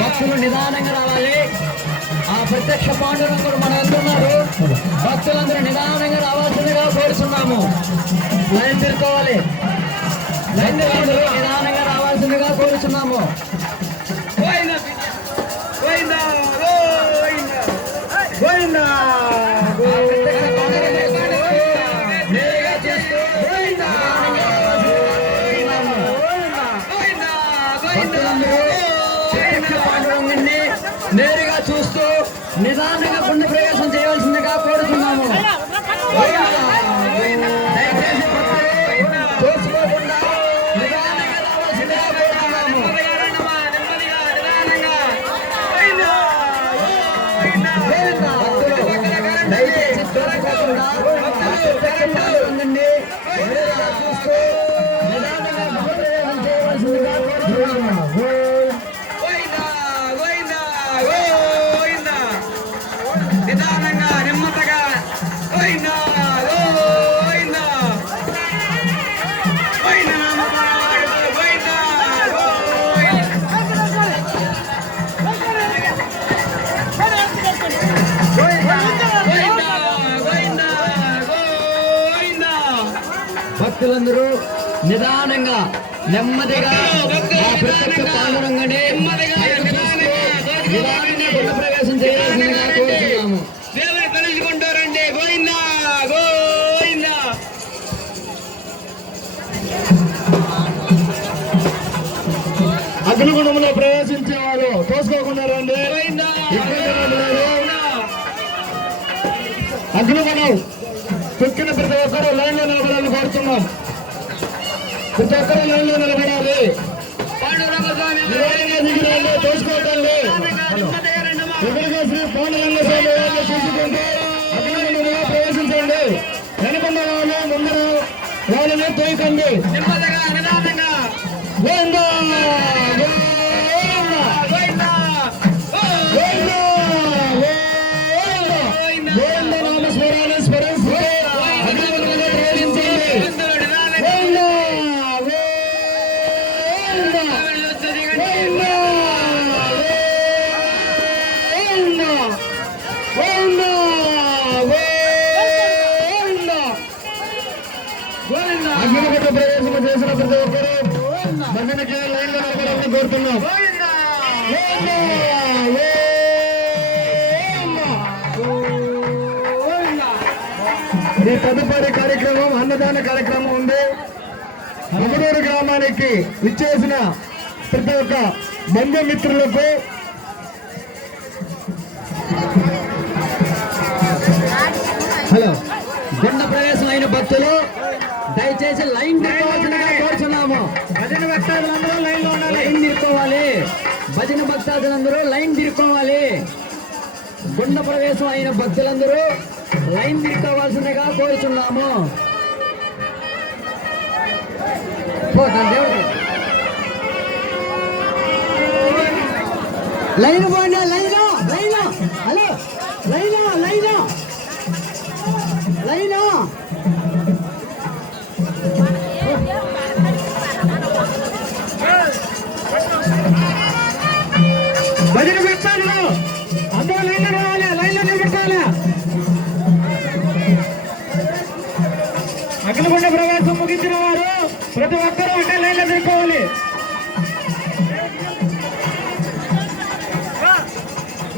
భక్తులు నిదానంగా రావాలి. ఆ ప్రత్యక్ష పాండురంగుడు మన వెళ్తున్నారు. భక్తులందరూ నిదానంగా రావాల్సిందిగా కోరుతున్నాము. లైన్ తీసుకోవాలి. లైన్ నిదానంగా రావాల్సిందిగా కోరుతున్నాము. నేరుగా చూస్తూ నిదానంగా గుండె ప్రవేశం చేయవలసిందిగా కోరుతున్నాము. చూసుకోకుండా నిదానంగా రావాల్సిందిగా కోరుతున్నాము. దయచేసి చూడకుండా చూస్తూ నిదానంగా గుండె ప్రవేశం చేయవలసిందిగా కోరుతున్నాము. నిదానంగా నెమ్మదిగా భక్తులందరూ నిదానంగా నెమ్మదిగా పాండురంగని నిదానంగా గుండ ప్రవేశం చేయాల్సిందిగా కోరుతున్నాము. దేవుని తలుచుకుంటారండి. గోవిందా గోవిందా. అగ్నిగుండంలో ప్రవేశించేవారు తోసుకోకుండా రండి. అగ్నిగుండం తొక్కిన ప్రతి ఒక్కరూ లైన్ లో నిలబడాలని కోరుతున్నాం. ప్రతి ఒక్కరూ లైన్ లో నిలబడాలి. తోసుకోకండి. ఎదురుగా శ్రీ పాండురంగ స్వామి వారిని చూసుకుంటూ అగ్నిగుండంలో ప్రవేశించండి. వెనుకున్న వాళ్ళు ముందర వాళ్ళని తోయకండి. అగ్నిగుండ ప్రవేశం చేసిన ప్రతి ఒక్కరు మందికి లైన్ లో నిలబడాలని కోరుతున్నాం. ఈ తదుపరి కార్యక్రమం అన్నదాన కార్యక్రమం ఉంది. అమరూరు గ్రామానికి ఇచ్చేసిన ప్రతి ఒక్క బంధుమిత్రులకు హలో గుండ ప్రవేశం అయిన భక్తులు దయచేసి లైన్ తీసుకోవాల్సిందిగా కోరుచున్నాము. భజన భక్తాదులందరూ లైన్ లో ఉండాలి. లైన్ తీసుకోవాలి. భజన భక్తాదులందరూ లైన్ తీసుకోవాలి. గుండ ప్రవేశం అయిన భక్తులందరూ లైన్ తీసుకోవాల్సిందిగా కోరుచున్నాము. లైన్ పోండి. Line line hello line line line భజన పెట్టాలి. అందరూ లైన్లో రావాలి. లైన్లో నిలబెట్టాలి. అగ్నిగుండ ప్రవేశం ముగించిన వారు ప్రతి ఒక్కరూ ఒకే లైన్లో తిరుక్కోవాలి.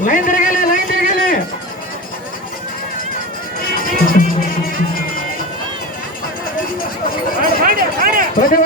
లైన్ తిరగాలి. లైన్ తిరగాలి. ప్రతి